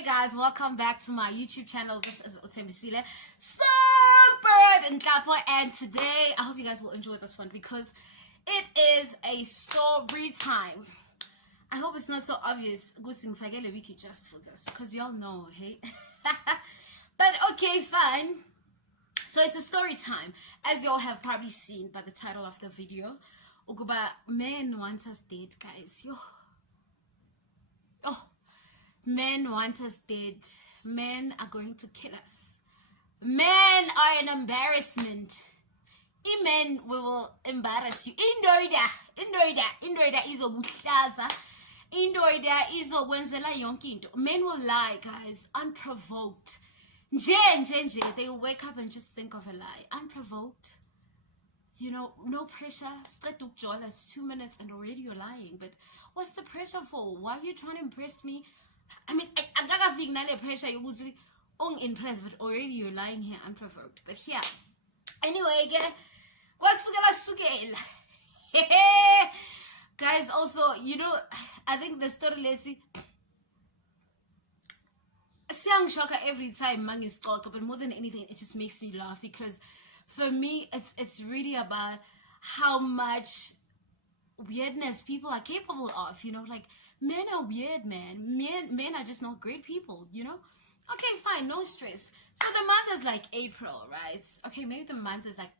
Hey guys, welcome back to my YouTube channel. This is Otembisile Songbird and Klapo, and today I hope you guys will enjoy this one because it is a story time. I hope it's not so obvious wiki just for this because y'all know, hey? But okay, fine. So it's a story time, as y'all have probably seen by the title of the video. Ukuba men want us dead, guys. Men want us dead. Men are going to kill us. Men are an embarrassment. Men will embarrass you. Indoida izobuhlaza. Indoida izokwenzela yonke into. Men will lie, guys, unprovoked. They will wake up and just think of a lie, unprovoked. You know, no pressure. It's 2 minutes and already you're lying. But what's the pressure for? Why are you trying to impress me? I mean, I gotta think that the pressure you would say, impress, but already you're lying here unprovoked. But yeah, anyway, what's guys? Also, you know, I think the story lazy. I'm shocked every time man is talk, but more than anything, it just makes me laugh because for me, it's really about how much weirdness people are capable of, you know, like men are weird, man. Men are just not great people, you know. Okay, fine, no stress. So the month is like April, right? Okay, maybe the month is like,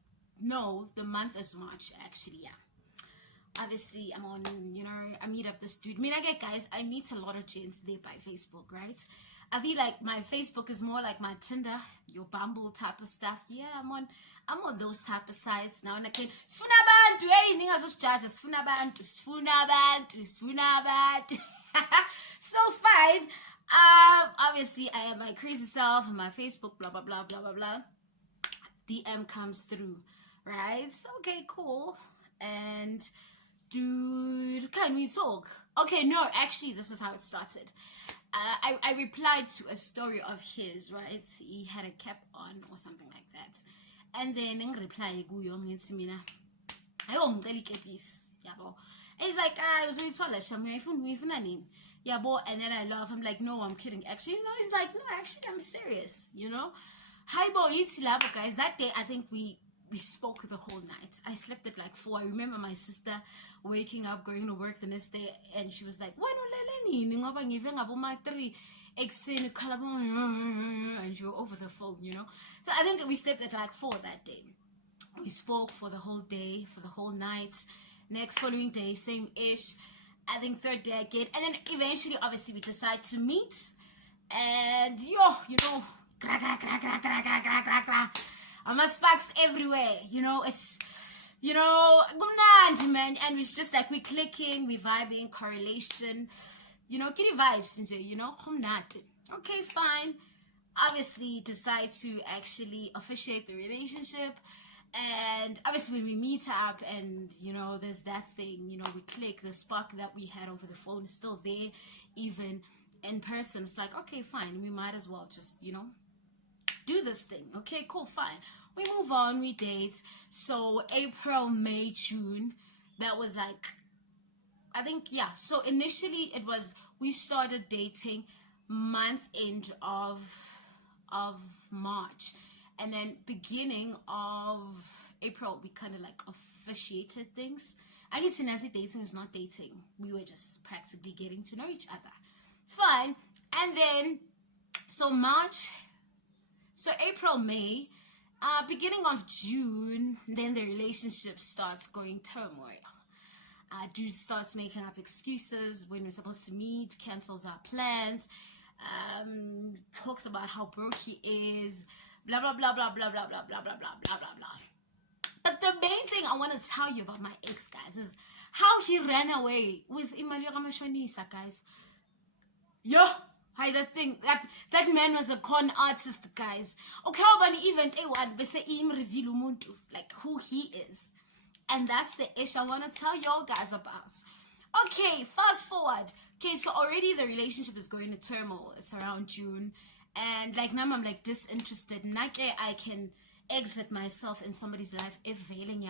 no, the month is March, actually. Yeah, obviously I'm on, you know, I meet up this dude. I mean, I get guys, I meet a lot of gents there by Facebook, right? I feel like my Facebook is more like my Tinder, your Bumble type of stuff. Yeah, I'm on those type of sites now and again. Sifuna abantu, hey, ninga zosijaja, sifuna abantu. So fine. Obviously I am my crazy self and my Facebook, blah blah blah blah blah blah. DM comes through, right? So, okay, cool. And dude, can we talk? Okay, no, actually, this is how it started. I replied to a story of his, right? He had a cap on or something like that. And then in reply, he's like, I was really tall, and then I laugh. I'm like, no, I'm kidding. Actually, no, he's like, no, actually, I'm serious, you know? Hi, boy, guys. That day, I think we spoke the whole night. I slept at like 4. I remember my sister waking up, going to work the next day, and she was like, and you were over the phone, you know. So I think we slept at like 4 that day. We spoke for the whole day, for the whole night. Next following day, same ish. I think third day again, and then eventually, obviously, we decide to meet. And you know, I'm a sparks everywhere, you know. It's, you know, man, and it's just like we clicking, we vibing, correlation, you know, kitty vibes, you know. Okay, fine. Obviously, decide to actually officiate the relationship, and obviously when we meet up, and you know, there's that thing, you know, we click. The spark that we had over the phone is still there, even in person. It's like, okay, fine, we might as well just, you know, do this thing. Okay, cool, fine. We move on, we date. So April, May, June, that was like, I think, yeah. So initially it was, we started dating month end of March, and then beginning of April we kind of like officiated things. I guess Nazi dating is not dating. We were just practically getting to know each other. Fine. And then so April, May, beginning of June, then the relationship starts going turmoil. Dude starts making up excuses when we're supposed to meet, cancels our plans, talks about how broke he is, blah blah blah blah blah blah blah blah blah blah blah blah blah. But the main thing I want to tell you about my ex, guys, is how he ran away with Imali Ramashonisa, guys. Yo, hi, that thing, that man was a con artist, guys. Okay, but even A1, but say him reveal umuntu, like who he is. And that's the issue I want to tell y'all guys about. Okay, fast forward. Okay, so already the relationship is going to turmoil. It's around June. And like now I'm like disinterested. Nake, I can exit myself in somebody's life if veiling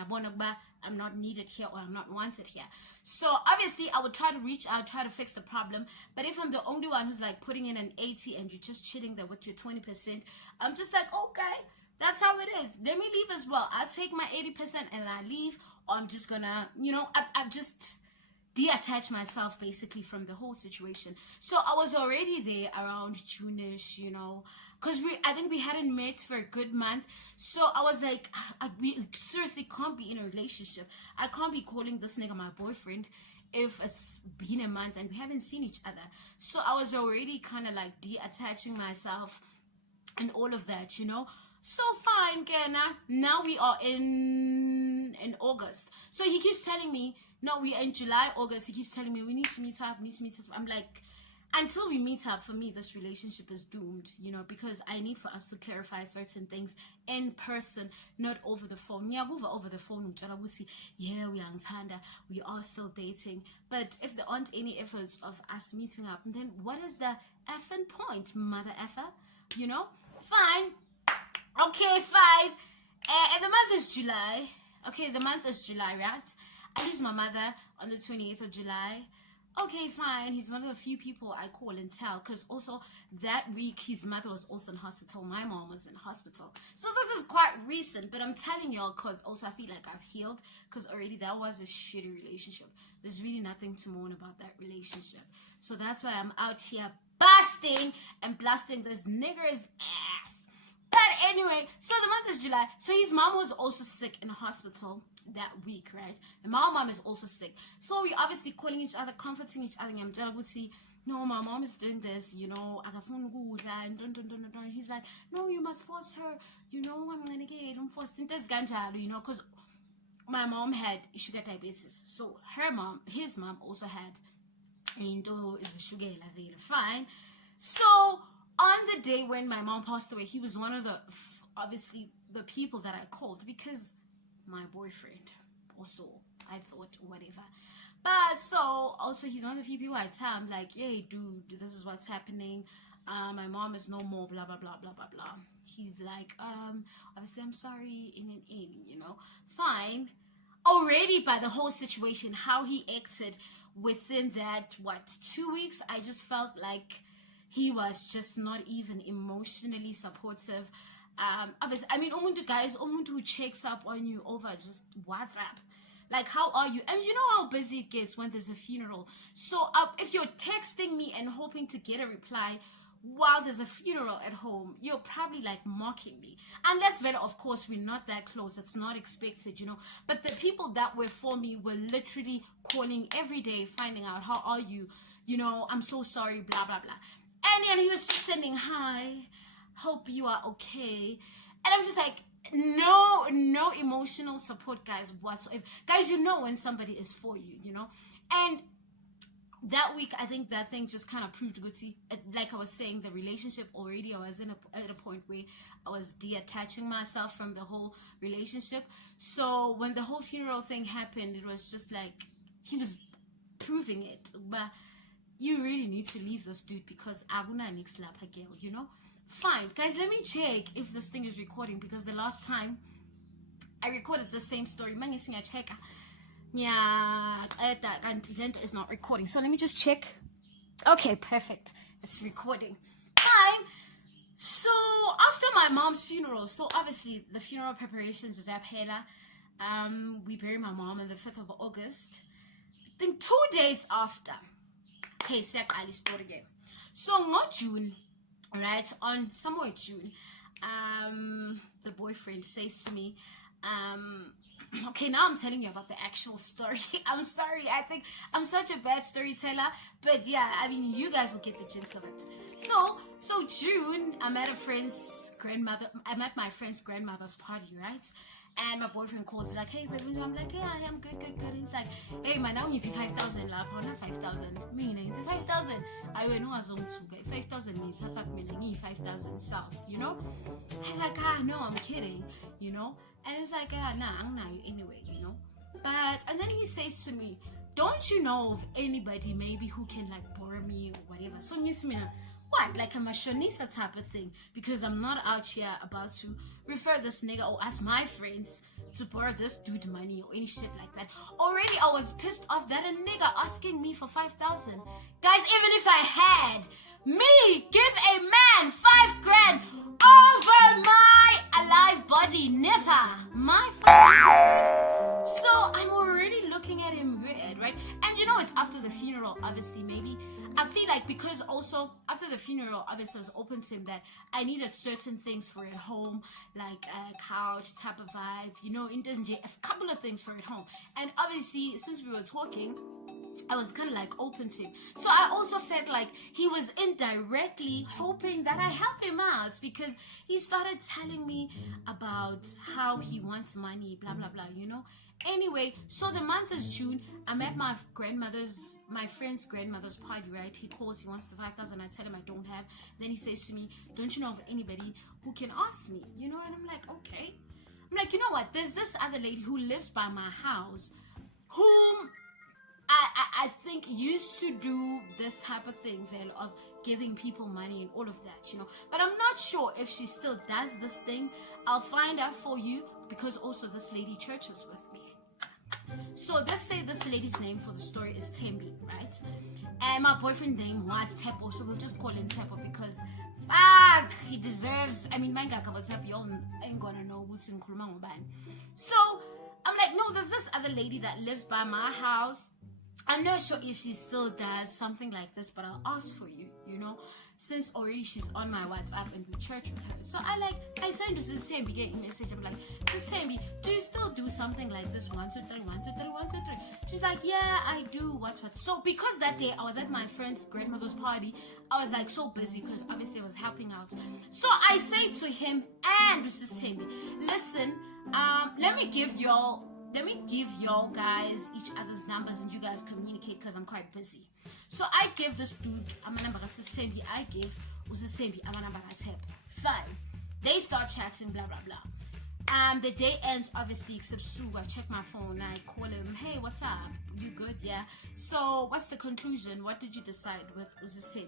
I'm not needed here or I'm not wanted here. So obviously I would try to reach out, try to fix the problem. But if I'm the only one who's like putting in an 80 and you're just chilling there with your 20%, I'm just like, okay, that's how it is. Let me leave as well. I'll take my 80% and I leave, or I'm just gonna, I've just detach myself basically from the whole situation. So I was already there around June-ish, because I think we hadn't met for a good month. So I was like, we seriously can't be in a relationship. I can't be calling this nigga my boyfriend if it's been a month and we haven't seen each other. So I was already kind of like detaching myself and all of that, So fine, Gena. Now we are in August. So he keeps telling me, no, we are in July, August. He keeps telling me we need to meet up, I'm like, until we meet up, for me, this relationship is doomed, because I need for us to clarify certain things in person, not over the phone. Yeah, over the phone, yeah, we are still dating. But if there aren't any efforts of us meeting up, then what is the effing point, mother effer? Fine. Okay, fine. And the month is July. Okay, the month is July, right? I lose my mother on the 28th of July. Okay, fine. He's one of the few people I call and tell, because also that week his mother was also in hospital. My mom was in hospital. So this is quite recent, but I'm telling y'all because also I feel like I've healed, because already that was a shitty relationship. There's really nothing to mourn about that relationship. So that's why I'm out here busting and blasting this nigger's ass. But anyway, so the month is July. So his mom was also sick in hospital that week, right? And my mom is also sick. So we obviously calling each other, comforting each other. I'm telling you, no, my mom is doing this, and he's like, no, you must force her, I'm gonna get him forced in this ganja, because my mom had sugar diabetes. So his mom also had, is a sugar level, fine. So on the day when my mom passed away, he was one of obviously the people that I called, because my boyfriend also, I thought, whatever. But so also he's one of the few people I tell. I'm like, hey dude, this is what's happening. My mom is no more, blah blah blah blah blah blah. He's like, obviously I'm sorry, fine. Already by the whole situation, how he acted within that 2 weeks, I just felt like he was just not even emotionally supportive. Obviously, I mean, guys, who checks up on you over just WhatsApp. Like, how are you? And you know how busy it gets when there's a funeral. So if you're texting me and hoping to get a reply while there's a funeral at home, you're probably like mocking me. Unless, well, of course, we're not that close. It's not expected, But the people that were for me were literally calling every day, finding out, how are you? I'm so sorry, blah, blah, blah. And then he was just sending, hi, hope you are okay. And I'm just like, no emotional support, guys, whatsoever. Guys, when somebody is for you, And that week, I think that thing just kind of proved good. Like I was saying, the relationship already, I was at a point where I was detaching myself from the whole relationship. So when the whole funeral thing happened, it was just like, he was proving it. But you really need to leave this dude, because Abuna needs slap a girl, Fine. Guys, let me check if this thing is recording, because the last time I recorded the same story, I check. Yeah, that is not recording. So let me just check. Okay, perfect. It's recording. Fine. So after my mom's funeral, so obviously the funeral preparations is up here. We buried my mom on the 5th of August. Then 2 days after. Okay, Ali story again. So not June, right? On somewhere June, the boyfriend says to me, okay, now I'm telling you about the actual story. I'm sorry, I think I'm such a bad storyteller, but yeah, I mean, you guys will get the gist of it. So June, I'm at my friend's grandmother's party, right? And my boyfriend calls, like, hey, baby. I'm like, yeah, I am good. He's like, hey, man, now you pay 5,000, not 5,000. Meaning, it's 5,000. I went, no, I was on 5,000 needs, that's me, 5,000 south, He's like, no, I'm kidding, And it's like, nah, I'm not anyway, But, and then he says to me, don't you know of anybody maybe who can, like, borrow me or whatever? So, what, like a mashonisa type of thing, because I'm not out here about to refer this nigga or ask my friends to borrow this dude money or any shit like that. Already I was pissed off that a nigga asking me for 5,000. Guys, even if I had me give a man 5 grand over my alive body, never, my fucking word. So I'm already looking at him weird, right? And you know, it's after the funeral, obviously. Maybe I feel like, because also after the funeral, obviously I was open to him that I needed certain things for at home, like a couch type of vibe, you know, in a couple of things for at home. And obviously, since we were talking, I was kind of like open to him. So I also felt like he was indirectly hoping that I help him out, because he started telling me about how he wants money, blah, blah, blah, you know. Anyway, so the month is June. I'm at my friend's grandmother's party, right? He calls, he wants the 5,000. I tell him I don't have. Then he says to me, don't you know of anybody who can ask me? You know, and I'm like, okay. I'm like, you know what? There's this other lady who lives by my house, whom I think used to do this type of thing, Vel, of giving people money and all of that, you know. But I'm not sure if she still does this thing. I'll find out for you, because also this lady churches with me. So let's say this lady's name for the story is Tembi, right? And my boyfriend's name was Tepo, so we'll just call him Tepo, because fuck, he deserves, I mean, y'all ain't gonna know what's in Kulumangobani. So I'm like, no, there's this other lady that lives by my house. I'm not sure if she still does something like this, but I'll ask for you, you know, since already she's on my WhatsApp and we church with her. So I sent to Sis Tembi, get a message. I'm like, Sis Tembi, do you still do something like this? 1, 2, 3, 1, 2, 3, 1, 2, 3. She's like, yeah, I do. What? So because that day I was at my friend's grandmother's party, I was like so busy, because obviously I was helping out. So I say to him and to Sis Tembi, listen, let me give y'all guys each other's numbers and you guys communicate, because I'm quite busy. So I give this dude a number of Tembi. I give Tembi a number of Tep. Fine. They start chatting, blah blah blah. The day ends, obviously, except Sue. I check my phone. I call him. Hey, what's up? You good? Yeah. So what's the conclusion? What did you decide with Tembi?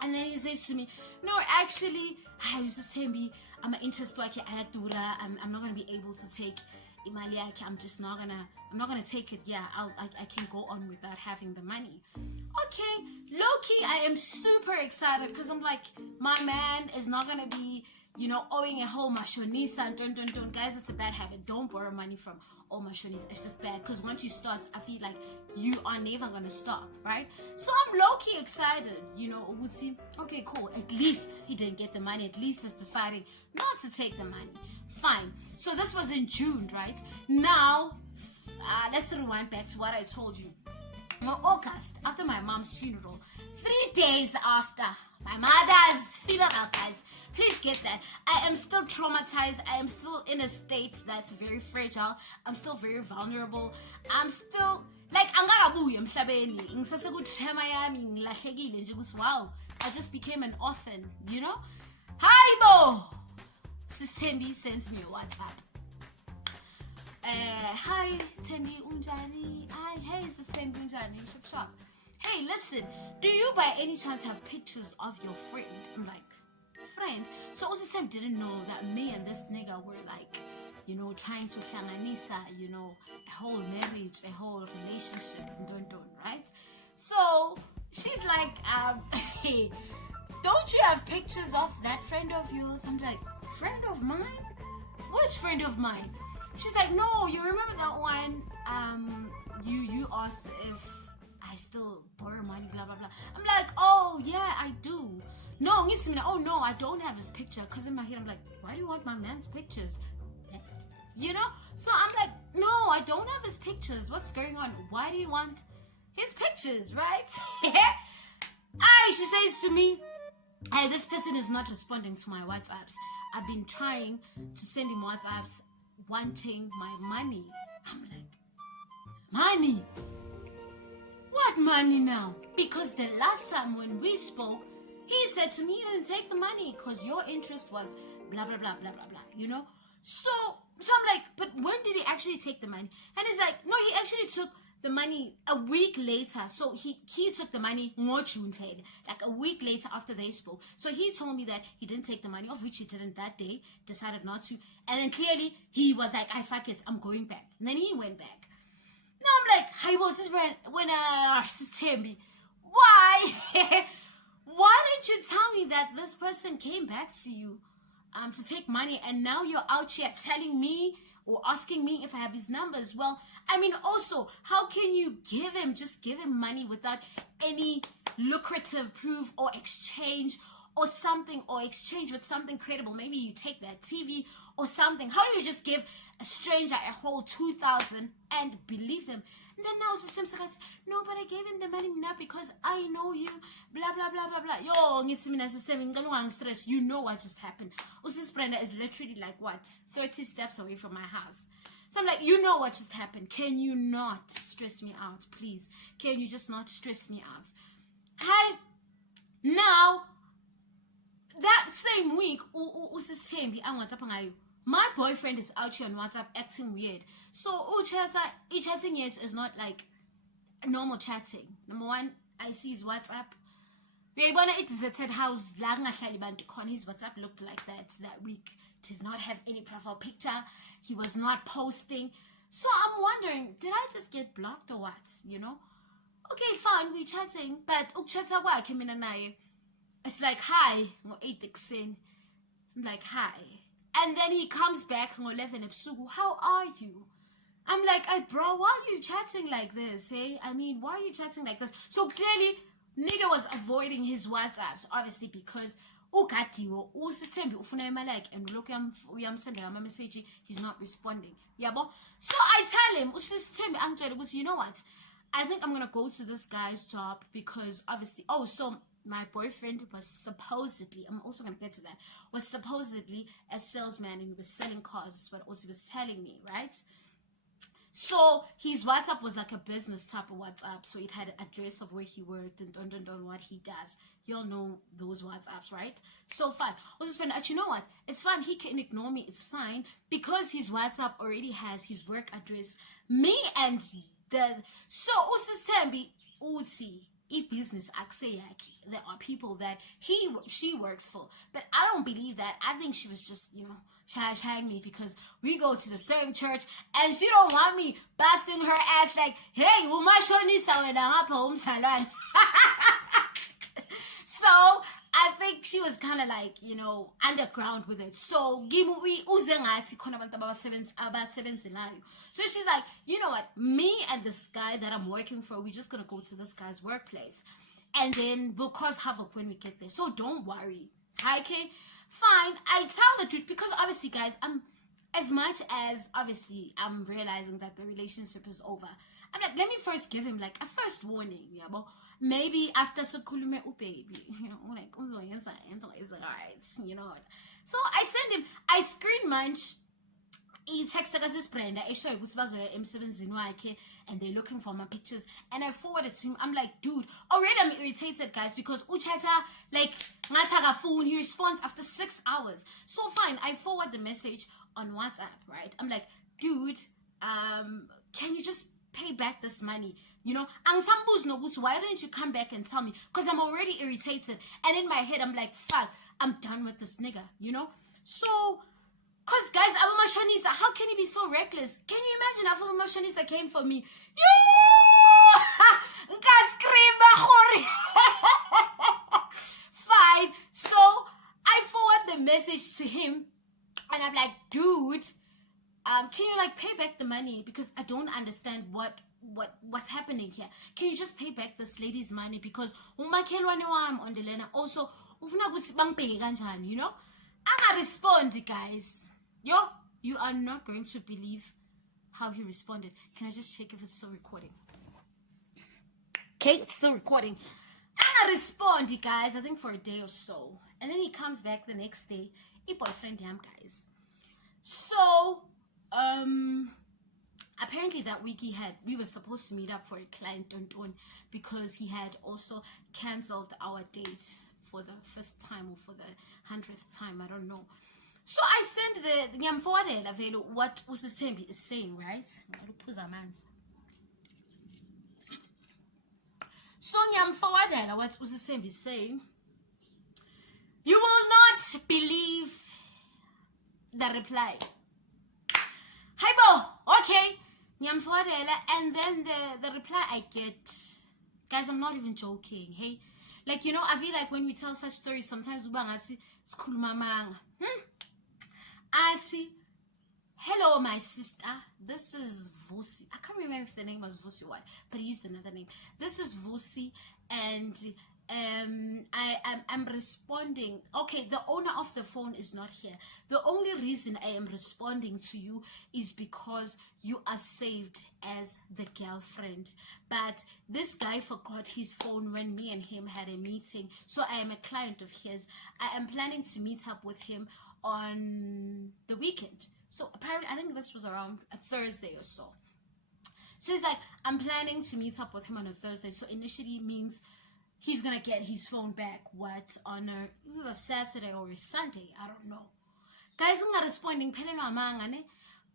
And then he says to me, no, actually, I was just Tembi. I'm interested. I'm not gonna be able to take Imalia. I'm not gonna take it. Yeah, I can go on without having the money. Okay, low-key, I am super excited, because I'm like, my man is not gonna be, you know, owing a whole mashonisa and don't. Guys, it's a bad habit. Don't borrow money from all mashonis. It's just bad, because once you start, I feel like you are never gonna stop, right? So I'm low-key excited, you know, would see, okay, cool. At least he didn't get the money. At least he's deciding not to take the money. Fine. So this was in June, right? Now, let's rewind back to what I told you. In August, after my mom's funeral, 3 days after my mother's funeral, guys, please get that. I am still traumatized. I am still in a state that's very fragile. I'm still very vulnerable. I'm still like, wow, I just became an orphan, you know? Hi, Bo! Sis Tembi sends me a WhatsApp. Hi, Tembi unjani. Hey, Sis Tembi unjani. Shop. Hey, listen, do you by any chance have pictures of your friend? I'm like, friend? So Sis Tembi didn't know that me and this nigga were like, you know, trying to hlanganisa, you know, a whole marriage, a whole relationship, and don't, right? So she's like, hey, don't you have pictures of that friend of yours? I'm like, friend of mine? Which friend of mine? She's like, no, you remember that one? You asked if I still borrow money, blah blah blah. I'm like, oh yeah, I do. No, it's me. Oh no, I don't have his picture. Cause in my head, I'm like, why do you want my man's pictures? You know? So I'm like, no, I don't have his pictures. What's going on? Why do you want his pictures, right? She says to me, hey, this person is not responding to my WhatsApps. I've been trying to send him WhatsApps wanting my money. I'm like, money? What money now? Because the last time when we spoke, he said to me, you didn't take the money because your interest was blah, blah, blah, blah, blah, blah, you know? So I'm like, but when did he actually take the money? And he's like, no, he actually took the money a week later. So he took the money more June fed, like a week later after they spoke. So he told me that he didn't take the money, of which he didn't that day, decided not to. And then clearly he was like, I fuck it, I'm going back. And then he went back. Now I'm like, hi boss, this brand when tell me, why? Why didn't you tell me that this person came back to you to take money, and now you're out here telling me or asking me if I have his numbers? Well, I mean, also, how can you just give him money without any lucrative proof or exchange or something, or exchange with something credible? Maybe you take that TV or something. How do you just give a stranger a whole 2,000 and believe them? And then now system says, no, but I gave him the money now because I know you, blah blah blah blah blah. Yo, stress. You know what just happened. Usis Brenda is literally like what, 30 steps away from my house. So I'm like, you know what just happened. Can you not stress me out, please? Can you just not stress me out? Hi. Now, that same week, my boyfriend is out here on WhatsApp acting weird. So chatting yet is not like normal chatting. Number one, I see his WhatsApp. It is a house. His WhatsApp looked like that week. Did not have any profile picture. He was not posting. So I'm wondering, did I just get blocked or what? You know? Okay, fine, we chatting, but it's like, hi, I'm like, hi. And then he comes back, how are you? I'm like, hey, bro, why are you chatting like this, hey? I mean, why are you chatting like this? So clearly, nigga was avoiding his WhatsApps, obviously, because and look, I'm sending him a message, he's not responding. Yeah, but so I tell him, you know what? I think I'm gonna go to this guy's job because obviously, so my boyfriend was supposedly, I'm also gonna get to that, was supposedly a salesman and he was selling cars, but also he was telling me, right? So his WhatsApp was like a business type of WhatsApp, so it had an address of where he worked and what he does. You all know those WhatsApps, right? So fine. Also spend, you know what? It's fine. He can ignore me. It's fine because his WhatsApp already has his work address. Me and so Tembi Uzi business there are people that she works for, but I don't believe that. I think she was just, shag me because we go to the same church and she don't want me busting her ass like, hey, so I think she was kind of like, underground with it. So so she's like, you know what, me and this guy that I'm working for, we're just gonna go to this guy's workplace and then we'll cause havoc when we get there, so don't worry. Okay, fine. I tell the truth because obviously, guys, as much as obviously I'm realizing that the relationship is over, I'm like, let me first give him like a first warning, yeah, but maybe after Sakulume baby, like it's alright, So I send him, I screen munch. He texted us Brenda, and they're looking for my pictures, and I forwarded to him. I'm like, dude, already I'm irritated, guys, because Uchata, like, phone, he responds after 6 hours. So fine, I forward the message on WhatsApp, right? I'm like, dude, can you just pay back this money? Why didn't you come back and tell me? Because I'm already irritated, and in my head I'm like, fuck, I'm done with this nigga, So because, guys, Abuma Shanisa, how can he be so reckless? Can you imagine if Abuma Shanisa came for me? Fine. So I forward the message to him, and I'm like, dude, can you like pay back the money? Because I don't understand what's happening here. Can you just pay back this lady's money? Because umakhelwane wami on the lena also ufuna ukuthi bangibheke kanjani, I respond, guys. You are not going to believe how he responded. Can I just check if it's still recording? Okay, it's still recording. I respond, guys, I think for a day or so. And then he comes back the next day. He boyfriend him, guys. So, apparently that week we were supposed to meet up for a client because he had also cancelled our date for the 5th time or for the 100th time, I don't know. So I sent the what Usis Tembi is saying, right? So ngiyamforwardela what uSisembi is saying. You will not believe the reply. Hi Bo, okay. Ngiyamforwardela, and then the reply I get, guys, I'm not even joking. Hey, like, you know, I feel like when we tell such stories, sometimes we ngathi sikhuluma amanga. Athi, hello, my sister. This is Vusi. I can't remember if the name was Vusi or what, but he used another name. This is Vusi, and I'm responding. Okay, the owner of the phone is not here. The only reason I am responding to you is because you are saved as the girlfriend. But this guy forgot his phone when me and him had a meeting. So I am a client of his. I am planning to meet up with him on the weekend. So apparently, I think this was around a Thursday or so. So he's like, I'm planning to meet up with him on a Thursday. So initially means he's gonna get his phone back, what, on either a Saturday or a Sunday, I don't know. Guys, I'm not responding,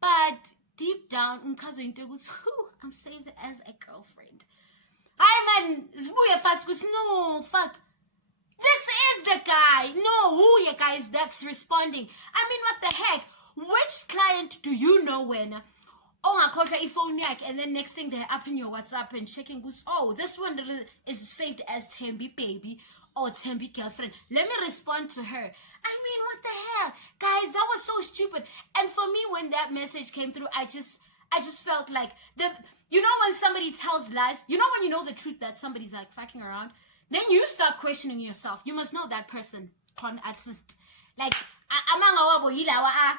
but deep down, I'm saved as a girlfriend. Hi man, zbuya fast, no, fuck. This is the guy. No, who you guys that's responding? I mean, what the heck? Which client do you know when? Oh, I call her phone yak, and then next thing they're up in your WhatsApp and checking goods. Oh, this one is saved as Tembi baby or Tembi girlfriend. Let me respond to her. I mean, what the hell, guys? That was so stupid. And for me, when that message came through, I just felt like you know, when somebody tells lies, you know, when you know the truth that somebody's like fucking around, then you start questioning yourself. You must know that person con artist, like amanga wabo yilawa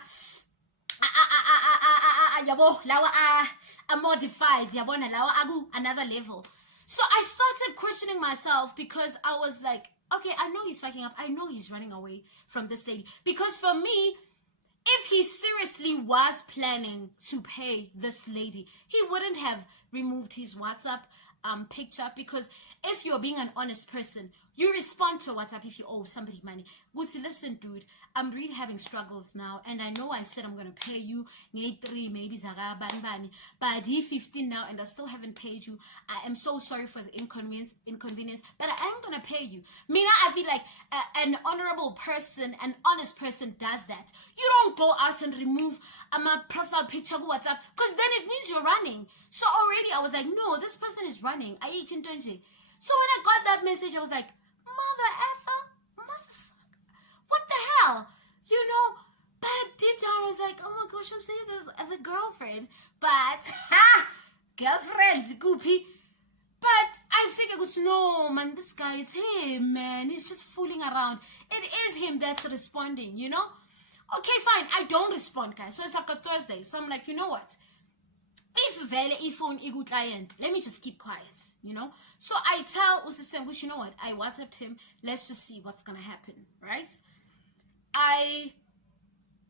yabo lawa are modified yabona lawa agu another level. So I started questioning myself because I was like, okay, I know he's fucking up. I know he's running away from this lady. Because for me, if he seriously was planning to pay this lady, he wouldn't have removed his WhatsApp picture. Because if you're being an honest person, you respond to WhatsApp if you owe somebody money. Guti, listen, dude, I'm really having struggles now, and I know I said I'm gonna pay you 3 maybe zaga banbani, but he 15 now, and I still haven't paid you. I am so sorry for the inconvenience, but I am gonna pay you. Mina, I feel like an honorable person, an honest person does that. You don't go out and remove my profile picture on WhatsApp, because then it means you're running. So already I was like, no, this person is running. So when I got that message, I was like, motherfucker, what the hell? You know, but deep down I was like, oh my gosh, I'm saying this as a girlfriend, but girlfriend, goopy. But I figured, no, man, this guy, it's him, man. He's just fooling around. It is him that's responding, you know? Okay, fine, I don't respond, guys. So it's like a Thursday. So I'm like, you know what? If vele phone igu client, let me just keep quiet, you know? So I tell Usistem, you know what? I WhatsApped him. Let's just see what's gonna happen, right?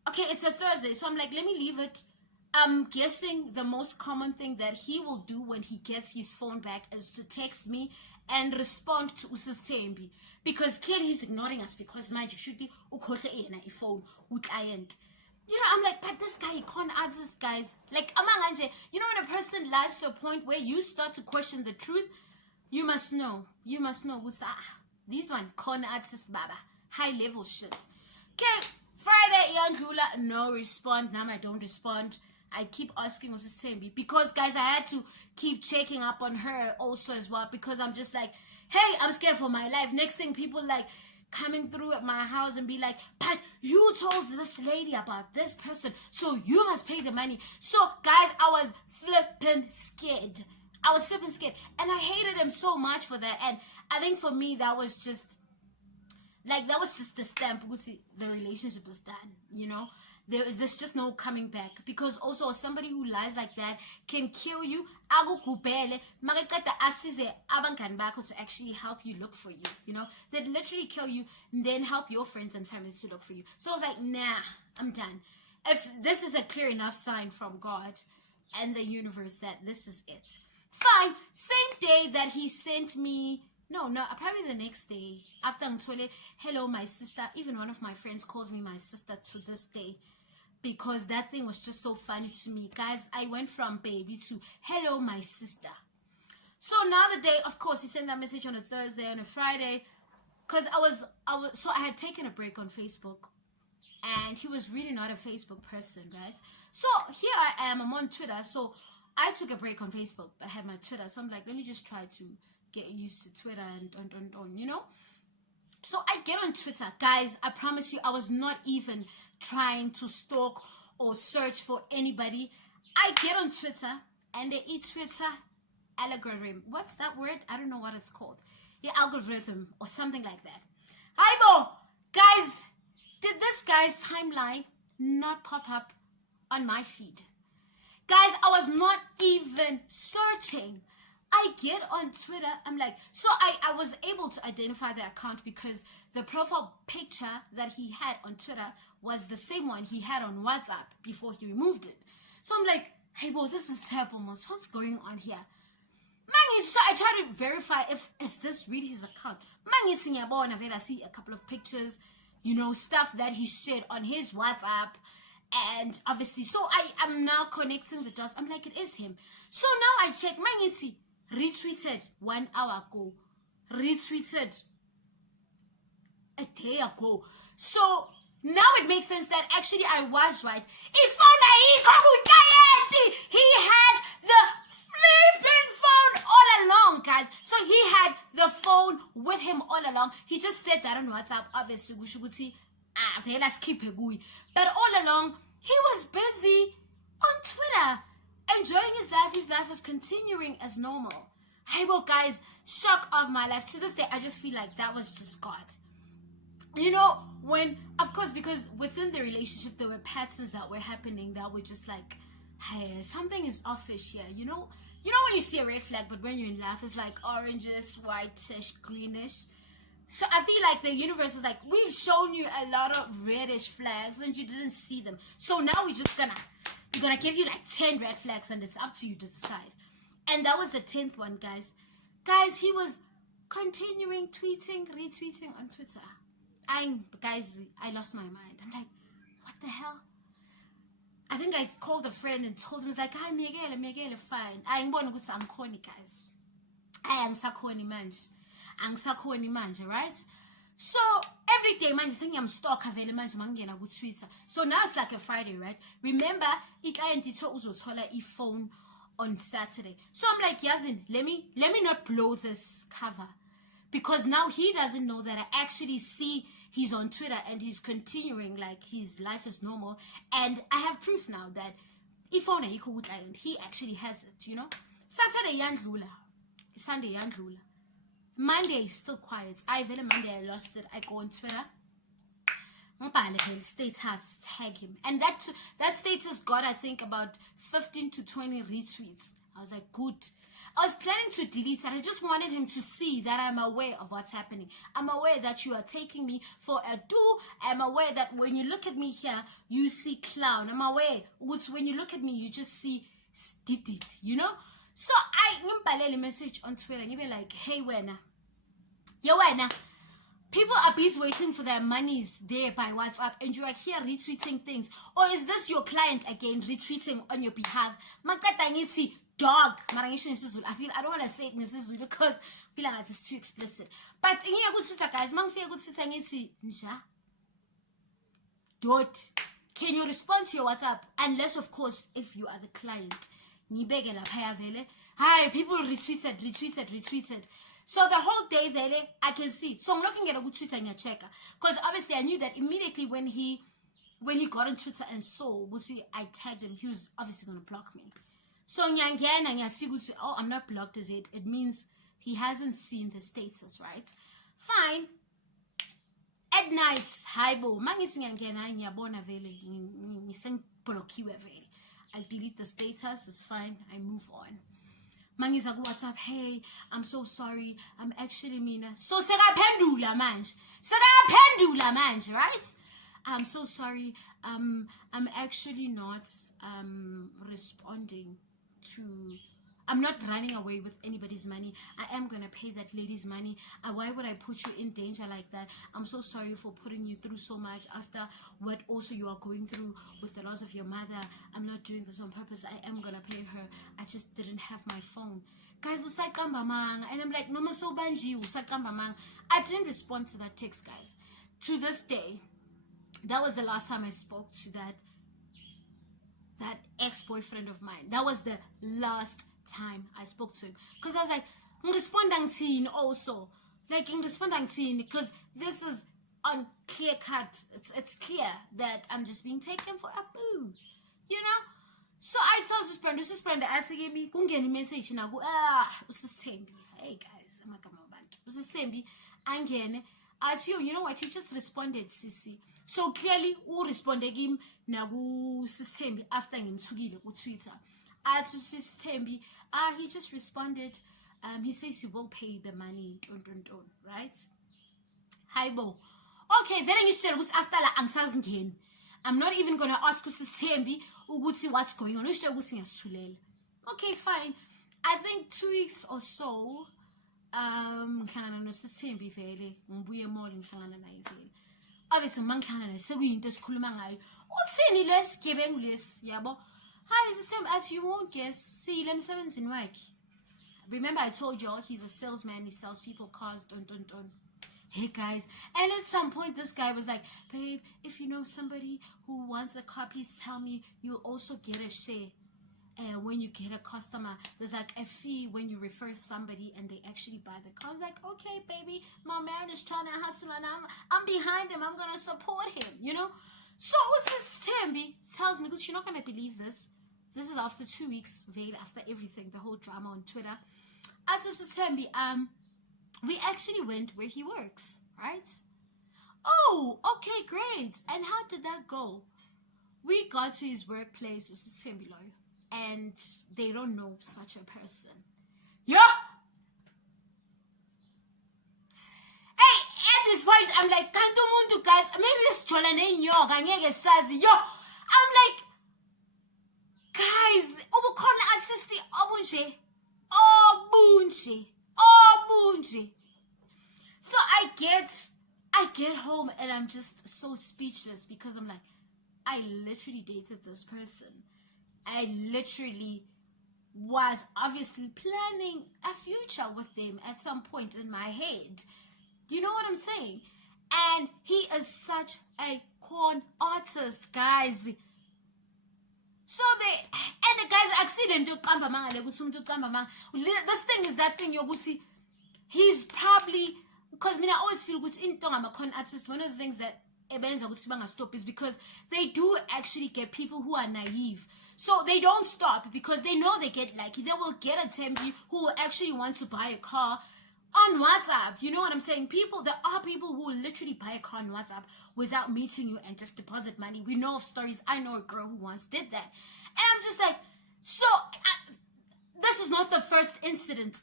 Okay, it's a Thursday, so I'm like, let me leave it. I'm guessing the most common thing that he will do when he gets his phone back is to text me and respond to Usistembi, because clearly he's ignoring us because mind you, should a phone with client. You know, I'm like, but this guy, he can't answer, guys. Like, you know, when a person lies to a point where you start to question the truth, you must know what's these one con artist baba, high level shit. Okay, Friday Yandlula, no respond. Now I don't respond. I keep asking Mrs. Tembi because, guys, I had to keep checking up on her also as well, because I'm just like, hey, I'm scared for my life. Next thing, people like coming through at my house and be like, but you told this lady about this person, so you must pay the money. So, guys, I was flipping scared. And I hated him so much for that. And I think for me, that was just the stamp. The relationship was done, you know? There's just no coming back, because also somebody who lies like that can kill you to actually help you look for you, you know? They'd literally kill you and then help your friends and family to look for you. So I was like, nah, I'm done. If this is a clear enough sign from God and the universe that this is it, fine. Same day that he sent me, no, probably the next day after Mtwele, hello, my sister. Even one of my friends calls me my sister to this day, because that thing was just so funny to me. Guys, I went from baby to hello, my sister. So now the day, of course, he sent that message on a Thursday and a Friday, because so I had taken a break on Facebook, and he was really not a Facebook person, right? So here I am, I'm on Twitter, so I took a break on Facebook, but I had my Twitter, so I'm like, let me just try to get used to Twitter and you know? So I get on Twitter. Guys, I promise you, I was not even trying to stalk or search for anybody. I get on Twitter, and the Twitter algorithm. What's that word? I don't know what it's called. Yeah, algorithm or something like that. Hi, guys, did this guy's timeline not pop up on my feed? Guys, I was not even searching. I get on Twitter, I'm like, so I was able to identify the account because the profile picture that he had on Twitter was the same one he had on WhatsApp before he removed it. So I'm like, hey, this is terrible, Mos. What's going on here? So I try to verify is this really his account. I see a couple of pictures, you know, stuff that he shared on his WhatsApp. And obviously, so I am now connecting the dots. I'm like, it is him. So now I check. Mangiti retweeted 1 hour ago. Retweeted a day ago. So now it makes sense that actually I was right. He had the flipping phone all along, guys. So he had the phone with him all along. He just said that on WhatsApp, obviously. But all along, he was busy on Twitter, enjoying his life. His life was continuing as normal. Hey, well, guys, shock of my life. To this day, I just feel like that was just God. You know, when, of course, because within the relationship, there were patterns that were happening that were just like, hey, something is offish here. You know when you see a red flag, but when you're in love, it's like oranges, whitish, greenish. So I feel like the universe is like, we've shown you a lot of reddish flags and you didn't see them. So now we're gonna give you like 10 red flags and it's up to you to decide. And that was the 10th one, guys. Guys, he was continuing tweeting, retweeting on Twitter. Guys, I lost my mind. I'm like, what the hell? I think I called a friend and told him, it's like, hi, Miguel, fine. I'm corny, guys. I'm corny manje, right? So every day manje I'm stuck avele manje mangena ku Twitter. So now it's like a Friday, right? Remember, client uzothola phone on Saturday. So I'm like, Yazin, let me not blow this cover. Because now he doesn't know that I actually see he's on Twitter and he's continuing like his life is normal. And I have proof now that phone client, he actually has it, you know? Saturday yandlula. Sunday yandlula. Monday is still quiet. Monday I lost it. I go on Twitter. Status, tag him. And that status got, I think, about 15 to 20 retweets. I was like, good. I was planning to delete it. I just wanted him to see that I'm aware of what's happening. I'm aware that you are taking me for a do. I'm aware that when you look at me here, you see clown. I'm aware when you look at me, you just see did it, you know? So I ngimbhalele message on Twitter. You be like, hey, wena. Yo, wena. People are busy waiting for their monies there by WhatsApp and you are here retweeting things. Or is this your client again retweeting on your behalf? Makata dog. I don't want to say it in Zulu because I feel like it's too explicit. But in your good Twitter, guys, dot. Can you respond to your WhatsApp? Unless, of course, if you are the client. Hi, people retweeted. So the whole day there, I can see. So I'm looking at a good Twitter and checker. Because obviously I knew that immediately when he got on Twitter and saw, I tagged him, he was obviously going to block me. So oh, I'm not blocked as it. It means he hasn't seen the status, right? Fine. At night, hi bo. I delete the status, it's fine. I move on. Mangiza ku WhatsApp, hey, I'm so sorry. I'm actually mina. So sekaphendula manje, right? I'm so sorry. I'm actually not responding to I'm not running away with anybody's money. I am going to pay that lady's money. Why would I put you in danger like that? I'm so sorry for putting you through so much after what also you are going through with the loss of your mother. I'm not doing this on purpose. I am going to pay her. I just didn't have my phone. Guys, and I'm like, no, so banji, I didn't respond to that text, guys. To this day, that was the last time I spoke to that ex-boyfriend of mine. That was the last time I spoke to him, because I was like, I'm responding teen also, like I'm responding teen, because this is on clear cut. It's clear that I'm just being taken for a boo, you know. So I tell this friend I gave me kungeni message na go usisithembi. Hey guys, amagama abantu usisithembi angene athi you know what, he just responded sisi. So clearly u responded him na ku Sisithembi after ngimthukile ku Twitter. Athi Sisithembi he just responded, he says he will pay the money right. Hayibo. Okay, vele ngishela ukuthi after la angisazi ngeni. I'm not even going to ask Sisithembi ukuthi what's going on. Ngishela ukuthi ngiyasithulela. Okay, fine. I think 2 weeks or so ngihlangana no Sisithembi vele ngibuye mall ngihlangana naye vele. Obviously mangihlangana naye sekuyinto esikhuluma ngayo. Uthini lesigebengu lesi, yabo? Hi, Sisithembi, as you won't guess, see le emsebenzini wakhe. Remember I told y'all he's a salesman, he sells people cars, Hey guys, and at some point this guy was like, babe, if you know somebody who wants a car, please tell me. You'll also get a share. And when you get a customer, there's like a fee when you refer somebody and they actually buy the car. I was like, okay, baby, my man is trying to hustle and I'm behind him. I'm going to support him, you know? So Sisithembi tells me, because you're not going to believe this. This is after 2 weeks, veil after everything, the whole drama on Twitter. After Sisithembi, we actually went where he works, right? Oh, okay, great. And how did that go? We got to his workplace, Sisithembi, and they don't know such a person. Yeah. Hey, at this point, I'm like, kanto mundu guys, maybe it's jolane yoga, ngeke sazi. Yo, I'm like, guys, ubukhona artisti obunje, obunje. So I get home and I'm just so speechless, because I'm like, I literally dated this person. I literally was obviously planning a future with them at some point in my head. Do you know what I'm saying? And he is such a con artist, guys. So the guy's accident to this thing is that thing he's probably, because I always feel good in I'm a con artist. One of the things that stop is because they do actually get people who are naive. So they don't stop because they know they get lucky. They will get a tempi who will actually want to buy a car on WhatsApp. You know what I'm saying? There are people who will literally buy a car on WhatsApp without meeting you and just deposit money. We know of stories. I know a girl who once did that. And I'm just like, so this is not the first incident.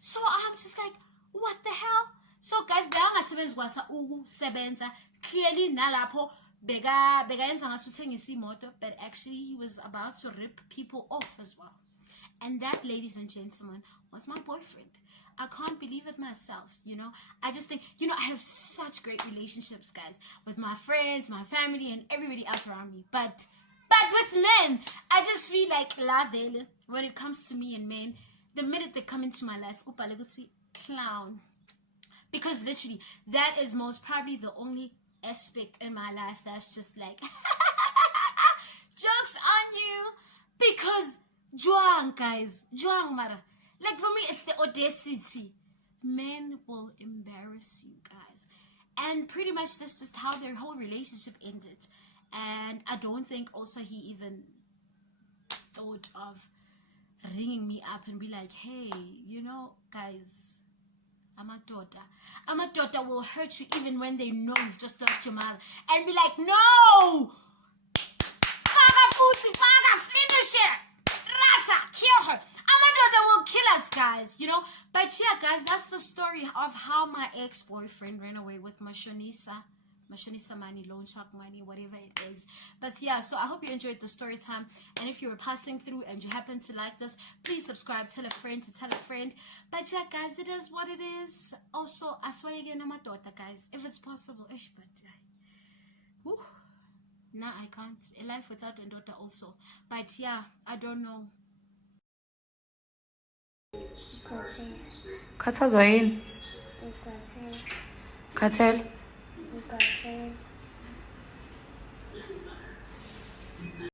So I'm just like, what the hell? So guys, clearly nalapho bega yenza ngathi uthengisa imoto, but actually he was about to rip people off as well. And that, ladies and gentlemen, was my boyfriend. I can't believe it myself, you know. I just think, you know, I have such great relationships, guys, with my friends, my family, and everybody else around me. But with men, I just feel like when it comes to me and men, the minute they come into my life, clown. Because literally, that is most probably the only aspect in my life that's just like, jokes on you. Because, juang, guys, juang mara. Like for me, it's the audacity. Men will embarrass you, guys. And pretty much that's just how their whole relationship ended. And I don't think also he even thought of ringing me up and be like, hey, you know, guys, I'm a daughter will hurt you even when they know you've just lost your mother. And be like, no! Faga, finish her! Rata, kill her! Daughter will kill us, guys, you know. But yeah, guys, that's the story of how my ex-boyfriend ran away with my Shonisa. mashonisa money, loan shark money, whatever it is. But yeah, so I hope you enjoyed the story time. And if you were passing through and you happen to like this, please subscribe, tell a friend to tell a friend. But yeah, guys, it is what it is. Also, I swear again, I'm a daughter, guys, if it's possible. But whew, nah, I can't. A life without a daughter also. But yeah, I don't know. Khathazwa yini? Khathele?